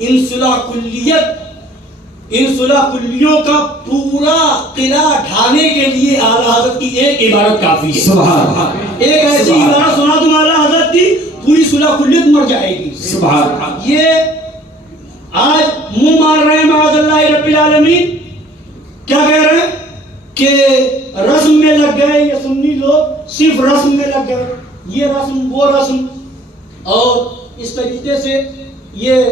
ان صلح کلیوں کا پورا قلعہ ڈھانے کے لیے اعلیٰ حضرت کی ایک عبارت کافی ہے. سبحان اللہ. ایک ایسی عبارت سنا تم اعلیٰ حضرت کی، پوری صلح کلیت مر جائے گی. سبحان اللہ. یہ آج منہ مار رہے ہیں معاذ اللہ رب العالمین. کیا کہہ رہے ہیں کہ رسم میں لگ گئے یہ سنی لوگ، صرف رسم میں لگ گئے، یہ رسم وہ رسم، اور اس طریقے سے یہ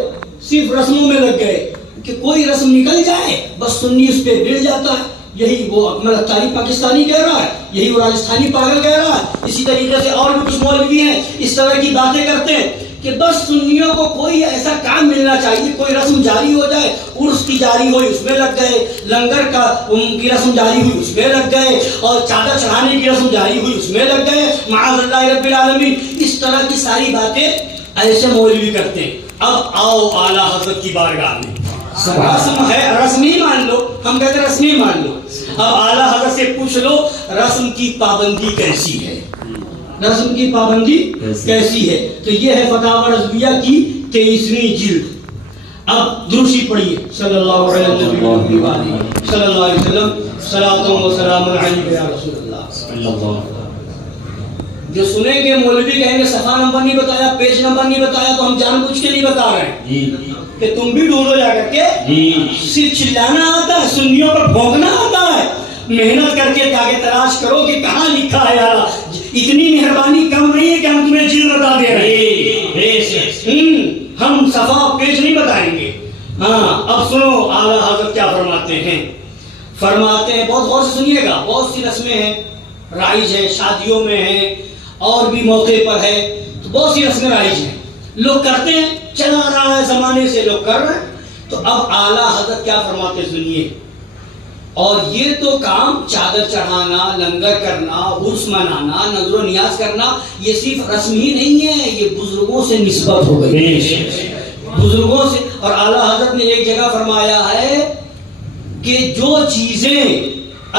صرف رسموں میں لگ گئے کہ کوئی رسم نکل جائے بس سنی اس پہ گر جاتا ہے. یہی وہ اکمل اختاری پاکستانی کہہ رہا ہے، یہی وہ راجستھانی پاگل کہہ رہا ہے. اسی طریقے سے اور بھی کچھ مولوی ہیں اس طرح کی باتیں کرتے ہیں کہ بس سنیوں کو کوئی ایسا کام ملنا چاہیے، کوئی رسم جاری ہو جائے، عرس کی جاری ہوئی اس میں لگ گئے، لنگر کا کی رسم جاری ہوئی اس میں لگ گئے، اور چادر چڑھانے کی رسم جاری ہوئی اس میں لگ گئے. معاذ اللہ رب العالمین. اس طرح کی ساری باتیں ایسے مولوی کرتے ہیں. اب آؤ اعلیٰ حضرت کی بارگاہ میں. رسم ہے، رسمی مان لو، ہم کہتے ہیں رسمی مان لو. اب اعلیٰ حضرت سے پوچھ لو رسم کی پابندی کیسی ہے، رسم کی پابندی کیسی ہے. تو یہ ہے فتاوی رضویہ کی 23ویں جلد. اب درشی پڑھیے صلی اللہ علیہ وسلم. صلاۃ و سلام علیک یا رسول اللہ. جو سنیں گے مولوی کہیں گے صفحہ نمبر نہیں بتایا، پیج نمبر نہیں بتایا، تو ہم جان بوجھ کے نہیں بتا رہے ہیں کہ تم بھی ڈھونڈو جا کر کے. صرف چلانا آتا ہے، سنیوں پر بھونکنا آتا ہے. محنت کر کے تاکہ تلاش کرو کہ کہاں لکھا ہے. یار اتنی مہربانی کم نہیں ہے کہ ہم تمہیں چیز بتا دے رہے ہیں، ہم صفحہ پیج نہیں بتائیں گے. ہاں اب سنو اعلیٰ حضرت کیا فرماتے ہیں. فرماتے ہیں، بہت غور سے سنیے گا، بہت سی رسمیں ہیں رائج ہے، شادیوں میں ہیں اور بھی موقع پر ہے، تو بہت سی رسمیں رائج ہیں، لوگ کرتے ہیں، چلا رہا ہے زمانے سے لوگ کر رہے ہیں. تو اب اعلیٰ حضرت کیا فرماتے سنیے. اور یہ تو کام چادر چڑھانا، لنگر کرنا، عرس منانا، نظر و نیاز کرنا، یہ صرف رسم ہی نہیں ہے، یہ بزرگوں سے نسبت ہو گئی، بزرگوں سے. اور اعلیٰ حضرت نے ایک جگہ فرمایا ہے کہ جو چیزیں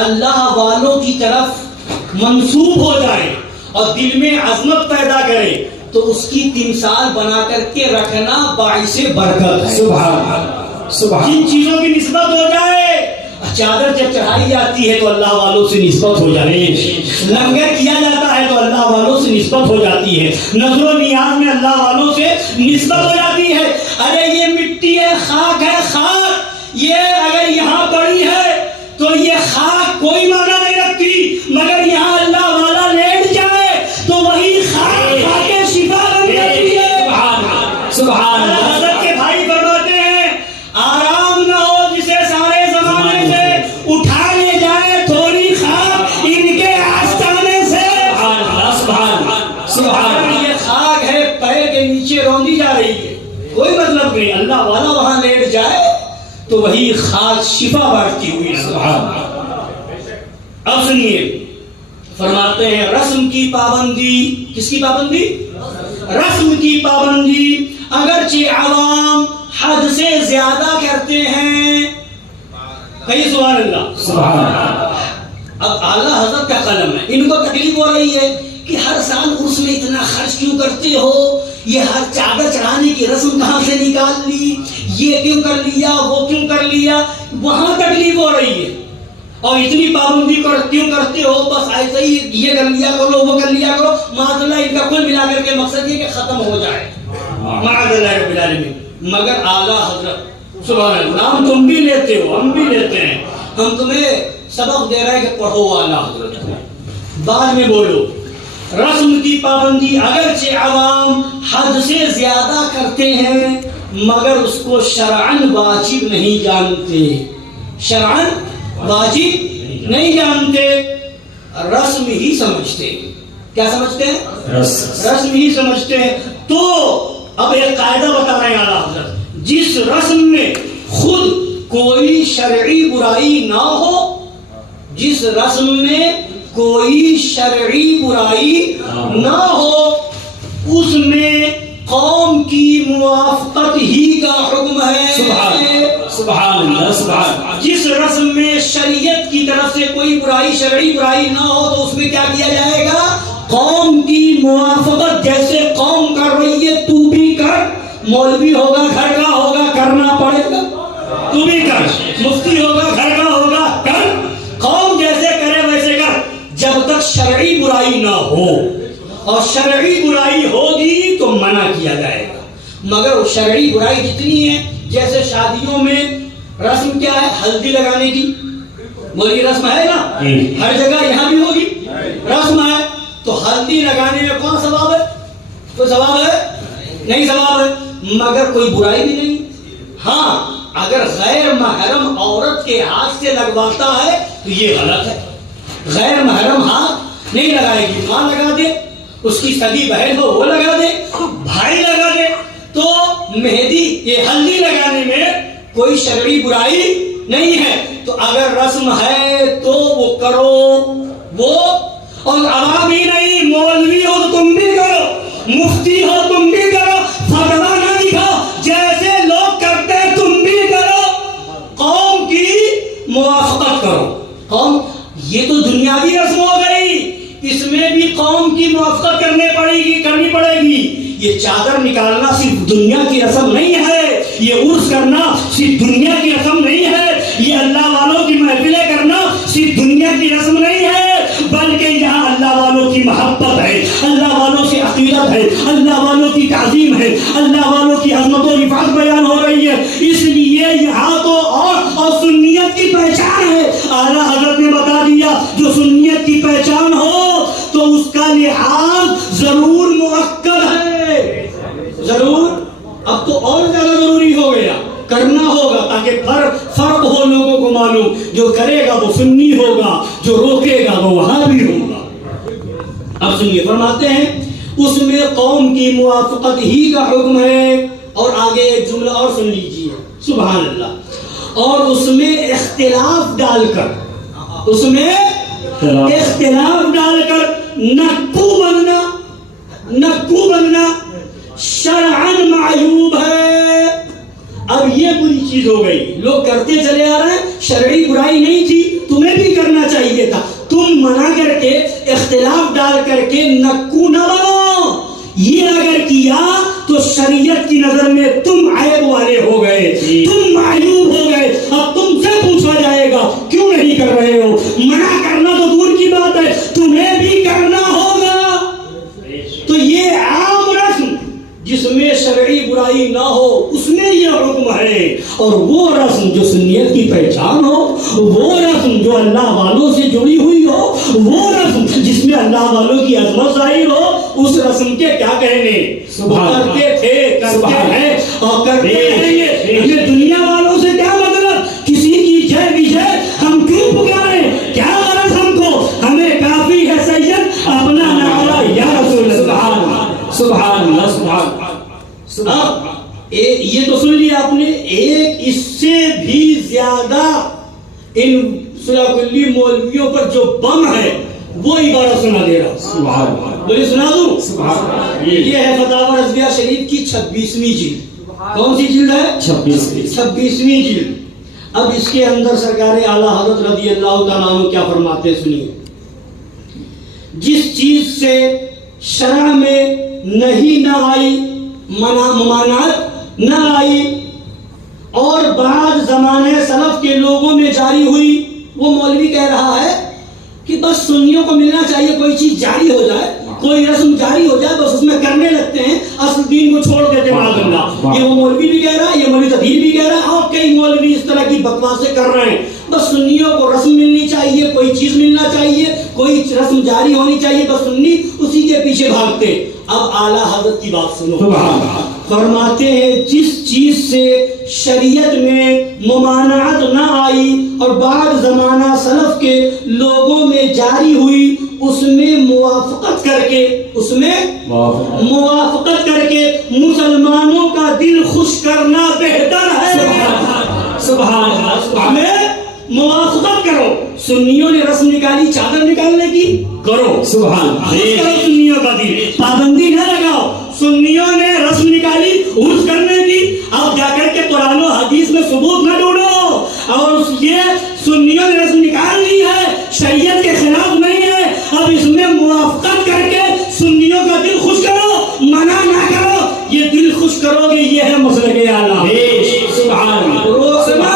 اللہ والوں کی طرف منسوب ہو جائے اور دل میں عظمت پیدا کرے تو اس کی تمثال بنا کر کے رکھنا باعث برکت ہے. جن چیزوں کی نسبت ہو جائے، چادر جب چڑھائی جاتی ہے تو اللہ والوں سے نسبت ہو جائے، لنگر کیا جاتا ہے تو اللہ والوں سے نسبت ہو جاتی ہے، نظر و نیاز میں اللہ والوں سے نسبت ہو جاتی ہے. ارے یہ مٹی ہے، خاک ہے، خاک یہ اگر یہاں پڑی ہے تو یہ خاک کوئی معنی نہیں رکھتی، مگر یہاں اللہ والا لیٹ جائے تو وہی خاک کھا کے شفا بن جاتی ہے. سبحان اللہ. حضرت کے بھائی فرماتے ہیں آرام نہ ہو جسے سارے زمانے سے اٹھا لے جائے تھوڑی خاک ان کے آستانے سے. سبحان. یہ خاک ہے پیر کے نیچے روندی جا رہی ہے، کوئی مطلب نہیں، اللہ والا وہاں لیٹ جائے تو وہی خاک شفا بانٹتی ہوئی. اب سنیے فرماتے ہیں رسم کی پابندی. کس کی پابندی؟ رسم کی پابندی. اگرچہ عوام حد سے زیادہ کرتے ہیں. کہیے سبحان اللہ. اب اعلیٰ حضرت کا قلم ہے، ان کو تکلیف ہو رہی ہے کہ ہر سال عرس میں اتنا خرچ کیوں کرتے ہو، یہ ہر چادر چڑھانے کی رسم کہاں سے نکال لی، یہ کیوں کر لیا، وہ کیوں کر لیا. وہاں تکلیف ہو رہی ہے. اور اتنی پابندی کیوں کرتے ہو، بس ایسے ہی یہ کر لیا کرو، وہ کر لیا کرو. معاذ اللہ ان کا کل ملا کر کے مقصد یہ کہ ختم ہو جائے. معاذ اللہ رب العالمین. مگر اعلیٰ حضرت سبحان اللہ، نام تم بھی لیتے ہو، ہم بھی لیتے ہیں، ہم تمہیں سبق دے رہے ہیں کہ پڑھو اعلیٰ حضرت کو، بعد میں بولو. رسم کی پابندی اگرچہ عوام حد سے زیادہ کرتے ہیں مگر اس کو شرعاً واجب نہیں جانتے. شرعاً واجب نہیں جانتے، رسم ہی سمجھتے ہیں. کیا سمجھتے ہیں؟ رسم ہی سمجھتے ہیں. تو اب ایک قاعدہ بتا رہے ہیں اعلیٰ حضرت، جس رسم میں خود کوئی شرعی برائی نہ ہو، جس رسم میں کوئی شرعی برائی نہ ہو، اس میں قوم کی موافقت ہی کا حکم ہے. سبحان اللہ. سبحان. جس رسم میں شریعت کی طرف سے کوئی برائی، شرعی برائی نہ ہو تو اس میں کیا کیا جائے گا؟ قوم کی موافقت. جیسے قوم کر رہی ہے تو بھی کر، مولوی ہوگا، گھر کا ہوگا، تو بھی کر، مفتی ہوگا گھر کا ہوگا کر، قوم جیسے کرے ویسے کر، جب تک شرعی برائی نہ ہو، اور شرعی برائی ہوگی تو منع کیا جائے گا۔ مگر شرعی برائی جتنی ہے، جیسے شادیوں میں رسم کیا ہے، ہلدی لگانے کی، وہی رسم ہے نا، ہر جگہ یہاں بھی ہوگی رسم ہے، تو ہلدی لگانے میں کون ثواب ہے؟ کوئی ثواب ہے؟ نہیں ثواب ہے، مگر کوئی برائی بھی نہیں۔ ہاں اگر غیر محرم عورت کے ہاتھ سے لگواتا ہے تو یہ غلط ہے۔ غیر محرم ہاتھ نہیں لگائے گی، ماں لگا دے، اس کی سگی بہن ہو وہ لگا دے، بھائی لگا دے، تو مہندی یہ ہلدی لگانے میں کوئی شرعی برائی نہیں ہے۔ تو اگر رسم ہے تو وہ کرو، وہ، اور عوام ہی نہیں، مولوی ہو تو تم بھی کرو، مفتی ہو تم بھی کرو، فتویٰ نہ دکھاؤ، جیسے لوگ کرتے ہیں تم بھی کرو، قوم کی موافقت کرو۔ قوم، یہ تو دنیاوی رسم ہو گئی، اس میں بھی قوم کی موافقت کرنی پڑے گی۔ یہ چادر نکالنا صرف دنیا کی رسم نہیں ہے، یہ عرس کرنا صرف دنیا کی رسم نہیں ہے، یہ اللہ والوں کی محفلیں کرنا صرف دنیا کی رسم نہیں ہے، بلکہ یہاں اللہ والوں کی محبت ہے، اللہ والوں سے عقیدت ہے، اللہ والوں کی تعظیم ہے، اللہ والوں کی عظمت و رفعت بیان ہو رہی ہے، اس لیے یہاں تو اور سنیت کی پہچان ہے۔ اعلیٰ حضرت نے بتا دیا، جو سنیت کی پہچان ہو تو اس کا لحاظ ضرور مؤکد ہے، ضرور۔ اب تو اور زیادہ ضروری ہو گیا، کرنا ہوگا تاکہ فرق ہو، لوگوں کو معلوم، جو کرے گا وہ سنی ہوگا، جو روکے گا وہ وہاں بھی ہوگا۔ اب سنیے، فرماتے ہیں اس میں قوم کی موافقت ہی کا حکم ہے، اور آگے ایک جملہ اور سن لیجیے، سبحان اللہ، اور اس میں اختلاف ڈال کر، اس میں اختلاف ڈال کر نکو بننا شرعاً معیوب ہے۔ اب یہ بری چیز ہو گئی، لوگ کرتے چلے آ رہے ہیں، شرعی برائی نہیں تھی، تمہیں بھی کرنا چاہیے تھا، تم منع کر کے اختلاف ڈال کر کے نکو نہ بنو۔ یہ اگر کیا تو شریعت کی نظر میں تم عیب والے ہو گئے، تم معیوب ہو گئے۔ اب تم سے پوچھا جائے گا کیوں نہیں کر رہے ہو؟ منع کرنا تو دور کی بات ہے، تمہیں بھی کرنا ہوگا۔ تو یہ عام رسم جس میں شرعی برائی نہ ہو اس میں یہ حکم ہے، اور وہ رسم جو سنیت کی پہچان ہو، وہ رسم جو اللہ والوں سے جڑی ہوئی ہو، وہ رسم جس میں اللہ والوں کی عظمت ظاہر ہو، اس رسم کے کیا کہنے؟ کرتے تھے، کرتے ہیں اور کرتے رہیں گے۔ ہمیں دنیا والوں سے کیا مطلب؟ کسی کی جے وجے ہم کیوں پکاریں؟ کیا غرض ہم کو؟ ہمیں کافی ہے سید اپنا نعرہ یا رسول اللہ، سبحان اللہ، سبحان اللہ۔ یہ تو سن لیا آپ نے۔ ایک اس سے بھی زیادہ ان صلاح کلی مولویوں پر جو بم ہے وہ عبارت سنا دے رہا، بولیے سنا دوں؟ یہ ہے فتاوی رضویہ شریف کی 26ویں جلد۔ کون سی جلد ہے؟ 26ویں جلد۔ اب اس کے اندر سرکار اعلیٰ حضرت رضی اللہ تعالیٰ عنہ کیا فرماتے ہیں، سنیے۔ جس چیز سے شرع میں نہیں نہ آئی، ممانعت نہ آئی، اور بعض زمانے سلف کے لوگوں میں جاری ہوئی، وہ مولوی کہہ رہا ہے کہ بس سنیوں کو ملنا چاہیے، کوئی چیز جاری ہو جائے، کوئی رسم جاری ہو جائے، بس اس میں کرنے لگتے ہیں، اصل دین کو چھوڑ دیتے معاذ اللہ۔ یہ وہ مولوی بھی کہہ رہا ہے، یہ مولوی تدبیر بھی کہہ رہا ہے، اور کئی مولوی اس طرح کی بکواسیں کر رہے ہیں۔ بس سنیوں کو رسم ملنی چاہیے، کوئی چیز ملنا چاہیے، کوئی رسم جاری ہونی چاہیے، بس سنی اسی کے پیچھے بھاگتے۔ اب اعلیٰ حضرت کی بات سنو، فرماتے ہیں جس چیز سے شریعت میں ممانعت نہ آئی اور بعض زمانہ سلف کے لوگوں میں جاری ہوئی، اس میں موافقت کر کے مسلمانوں کا دل خوش کرنا بہتر ہے۔ سبحان اللہ، موافقت کرو۔ سنیوں نے رسم نکالی چادر نکالنے کی، کرو، سبحان اللہ، سنیوں کا دل، پابندی نہ لگاؤ۔ سنیوں نے رسم نکالی عرس کرنے کی، اب جا کر کے قرآن و حدیث میں ثبوت نہ ڈھونڈو، اور یہ سنیوں نے رسم نکال لی ہے، شریعت کے خلاف نہیں ہے، اب اس میں موافقت کر کے سنیوں کا دل خوش کرو، منع نہ کرو۔ یہ دل خوش کرو گے، یہ ہے مسلک اعلیٰ، سبحان اللہ۔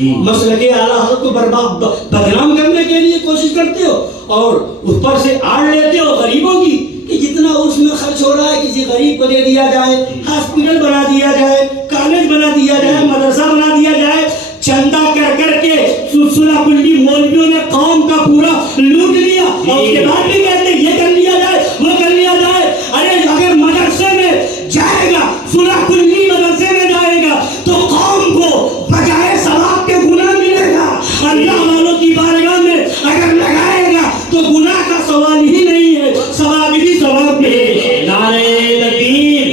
مسلک اعلیٰ حضرت کو بدنام کرنے کے لیے کوشش کرتے ہو اور اوپر سے آڑ لیتے ہو غریبوں کی کہ جتنا اس میں خرچ ہو رہا ہے کسی غریب کو دے دیا جائے، ہاسپٹل بنا دیا جائے، کالج بنا دیا جائے، مدرسہ بنا دیا جائے، چندہ کر کر کے سلسلہ کلی مولویوں نے قوم کا پورا لوٹ لیا اور اس کے بعد بھی کہتے ہیں یہ کر لیا جائے وہ کر لیا جائے۔ ارے اگر مدرسے میں جائے گا، سلسلہ کلی مدرسے میں جائے گا تو قوم کو بجائے ثواب کے گناہ ملے گا، اللہ والوں کی بارگاہ میں اگر لگائے گا تو گناہ کا سوال ہی نہیں ہے، ثواب ہی ثواب میں۔ نعرہ تکبیر،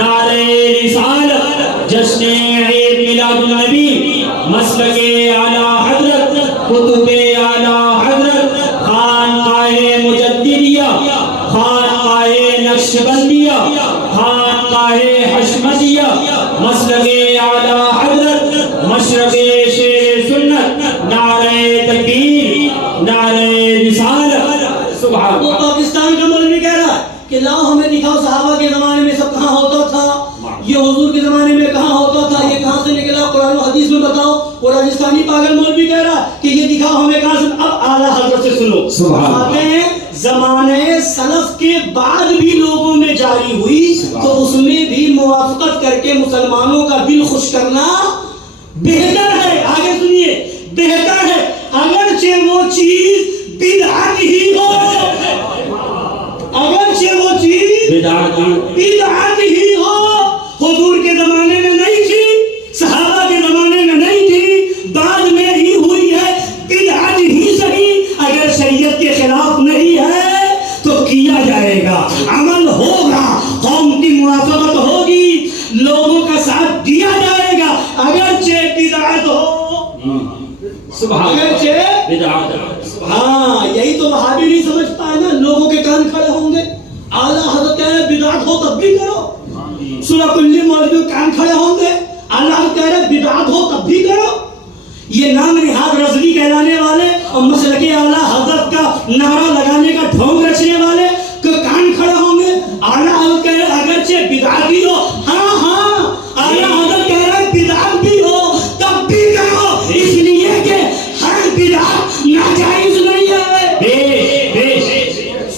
نعرہ رسالت، جشن عید میلاد النبی، مسلک اعلیٰ حضرت، کتب اعلیٰ حضرت، خانقاہ مجددیہ، خانقاہ نقشبندیہ، خانقاہ حشمتیہ، مسلک اعلیٰ حضرت، مشرق شیر سنت، نعرہ تکبیر، نعرہ رسالت، سبحان وہ اللہ۔ پاکستان کا مولوی کہہ رہا ہے کہ لاؤ ہمیں دکھاؤ صحابہ کے زمانے میں سب کہاں ہوتا تھا، یہ حضور کے زمانے میں کہاں ہوتا تھا، یہ کہاں سے نکلا، قرآن و حدیث میں بتاؤ۔ وہ راجستھانی پاگل مولوی کہہ رہا ہے کہ یہ دکھاؤ ہمیں کہاں سے۔ اب اعلیٰ حضرت سے سنو، کہتے ہیں زمانے سلف کے بعد بھی لوگوں میں جاری ہوئی تو اس میں بھی موافقت کر کے مسلمانوں کا دل خوش کرنا بہتر ہے۔ آگے سنیے، بہتر ہے اگرچہ وہ چیز بدعت ہی ہو، اگرچہ وہ چیز بدعت ہی ہو، حضور کے زمانے میں نہیں تھی، صحابہ کے زمانے میں نہیں تھی، بعد میں ہی ہوئی ہے، بدعت ہی صحیح، اگر شریعت کے خلاف نہیں ہے تو کیا جائے گا، عمل ہوگا، قوم کی موافقت ہوگی، لوگوں کا ساتھ دیا جائے گا، اگرچہ بدعت ہو، اگرچہ بدعت۔ ہاں یہی تو وہابی نہیں سمجھ پائے نا، لوگوں کے کان کھڑے ہوں گے۔ اعلیٰ حضرت کہہ رہے بدعت ہو تب بھی کرو، سورہ کلی مولوی کان کھڑے ہوں گے، اعلیٰ حضرت کہہ رہے بدعت ہو تب بھی کرو۔ یہ نام نہاد رضوی کہلانے والے اور مسلک اعلیٰ حضرت کا نعرہ لگانے کا ڈھونگ رچنے والے کہ کان کھڑے ہوں گے۔ اعلیٰ حضرت کہہ رہے اگرچہ بدعت بھی ہو، ہاں ہاں اعلیٰ حضرت کہہ رہے بدعت بھی ہو تب بھی کرو، اس لیے کہ ہر بدعت ناجائز نہیں ہے۔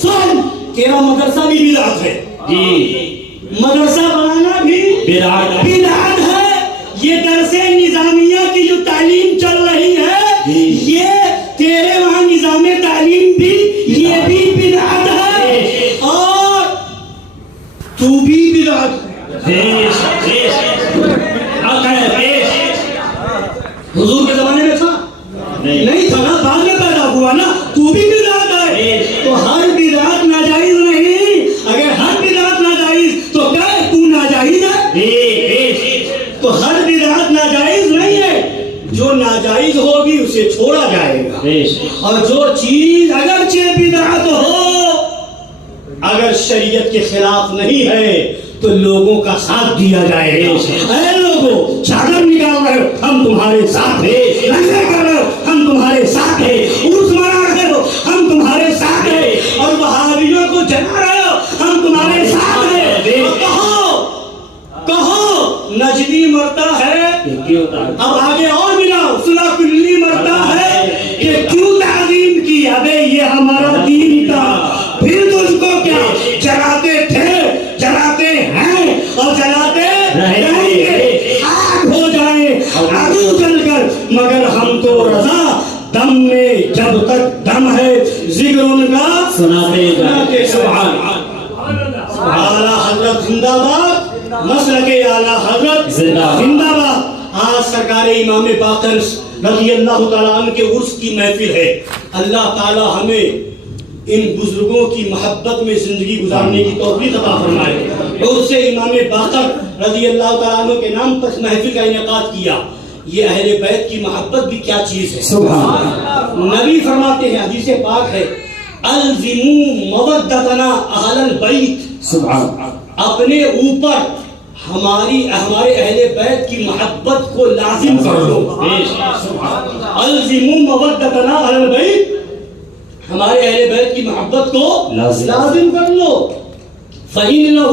سن تیرا مدرسہ بھی بدعت ہے، مدرسہ بنانا بھی بدعت ہے، یہ درس نظامیہ کی جو تعلیم چل رہی ہے یہ تیرے وہاں نظام تعلیم بھی یہ بھی بدعت ہے، اور تو بھی بدعت ہے۔ حضور کے زمانے میں تھا نہیں تھا نا، بعد میں پیدا ہوا نا، تو بھی بدعت ہے۔ تو ہر بدعت ناجائز نہیں، اگر ہر بدعت ناجائز تو کیا تو ناجائز ہے؟ تو ہر بدعت ناجائز نہیں ہے، جو ناجائز ہوگی اسے چھوڑا جائے گا، اور جو چیز اگرچہ بدعت ہو اگر شریعت کے خلاف نہیں ہے تو لوگوں کا ساتھ دیا جائے گا۔ اے لوگوں چادر نکال رہے ہو ہم تمہارے ساتھ ہیں، نظر کر رہے ہو ہم تمہارے ساتھ ہیں، عرس منا رہے ہو ہم تمہارے ساتھ ہیں، اور وہابیوں کو جلا رہے ہو ہم تمہارے ساتھ ہیں۔ کہو نجدی مرتا ہے، اب آگے اور ملاؤ، صلح کلی مرتا ہے کہ کیوں تعظیم کی، ابے یہ ہمارا دین تھا، پھر تجھ کو کیا جلاتے تھے، جلاتے ہیں اور جلاتے رہیں گے، آگ ہو جائیں عدو جل کر، مگر ہم تو رضا دم میں جب تک دم ہے ذکر ان کا سناتے سبحان اعلیٰ حضرت زندہ باد، مسلک اعلیٰ حضرت زندہ باد۔ آج سرکار امام باقر رضی اللہ تعالیٰ عنہ کے عرس کی محفل ہے، اللہ تعالیٰ ہمیں ان بزرگوں کی محبت میں زندگی گزارنے کی توفیق عطا فرمائے۔ عرس امام باقر رضی اللہ تعالیٰ عنہ کے نام پر محفل کا انعقاد کیا، یہ اہل بیت کی محبت بھی کیا چیز ہے، سبحان اللہ۔ نبی فرماتے ہیں، حدیث پاک ہے، الزموا مودتنا اہل البیت، سبحان اللہ، اپنے اوپر ہمارے اہل بیت کی محبت کو لازم کر لو، الزموا مودتنا اہل البیت، ہمارے اہل بیت کی محبت کو لازم کر لو۔ فَإِنَّهُ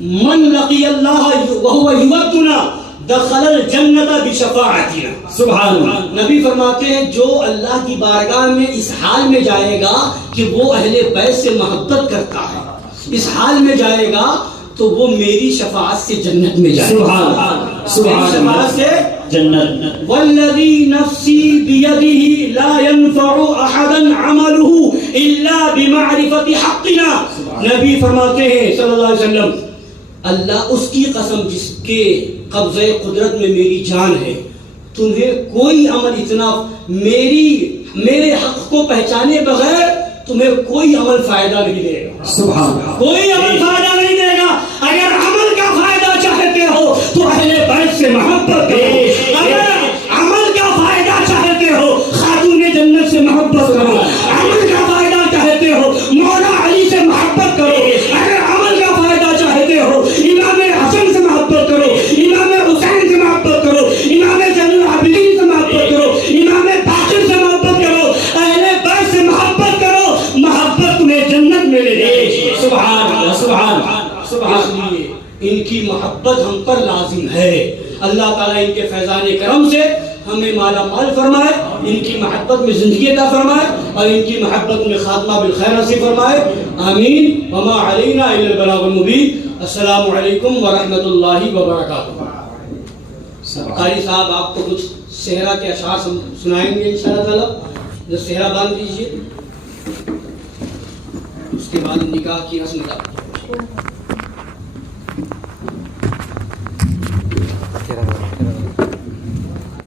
مَنْ لَقِيَ اللَّهَ وَهُوَ يُوَدُّنَا دخل الجنت بشفاعتنا. سبحان اللہ. نبی فرماتے ہیں جو اللہ کی بارگاہ میں اس حال میں جائے گا کہ وہ اہل بیت سے محبت کرتا ہے, اس حال میں جائے گا تو وہ میری شفاعت سے جنت میں جائے گا. سبحان اللہ. میری شفاعت سے جنت. والذی نفسی بیدہ لا ينفع احدا عمله الا بمعرفت حقنا. نبی فرماتے ہیں صلی اللہ علیہ وسلم, اللہ اس کی قسم جس کے قبضہ قدرت میں میری جان ہے, تمہیں کوئی عمل اتنا میرے حق کو پہچانے بغیر تمہیں کوئی عمل فائدہ نہیں دے گا. سبحان اللہ. کوئی عمل فائدہ نہیں دے گا. اگر عمل کا فائدہ چاہتے ہو تو اہل بیت سے محبت کرو. اگر عمل کا فائدہ چاہتے ہو خاتون جنت سے محبت کرو. عمل کا فائدہ چاہتے ہو مولا علی سے محبت کرو. اگر عمل کا فائدہ چاہتے ہو امام حسن سے محبت کرو, امام حسین سے محبت کرو, امام زین العابدین سے محبت کرو, امام باقر سے محبت کرو, اہل بیت سے محبت کرو. محبت تمہیں جنت میں لے جائے گی. سبحان اللہ. سبحان اللہ. سبحان اس لیے ان کی محبت ہم پر لازم ہے. اللہ تعالیٰ ان کے فیضان کرم سے ہمیں مالا مال فرمائے, ان کی محبت میں زندگی عطا فرمائے اور ان کی محبت میں خاتمہ بالخیر نصیب فرمائے. آمین. وما علینا الا البلاغ المبین. السلام علیکم ورحمۃ اللہ وبرکاتہ. قاری صاحب آپ کو کچھ صحرا کے اشعار سنائیں گے انشاءاللہ تعالیٰ. جو صحرا باندھ دیجیے, اس کے بعد نکاح کی رسم ادا.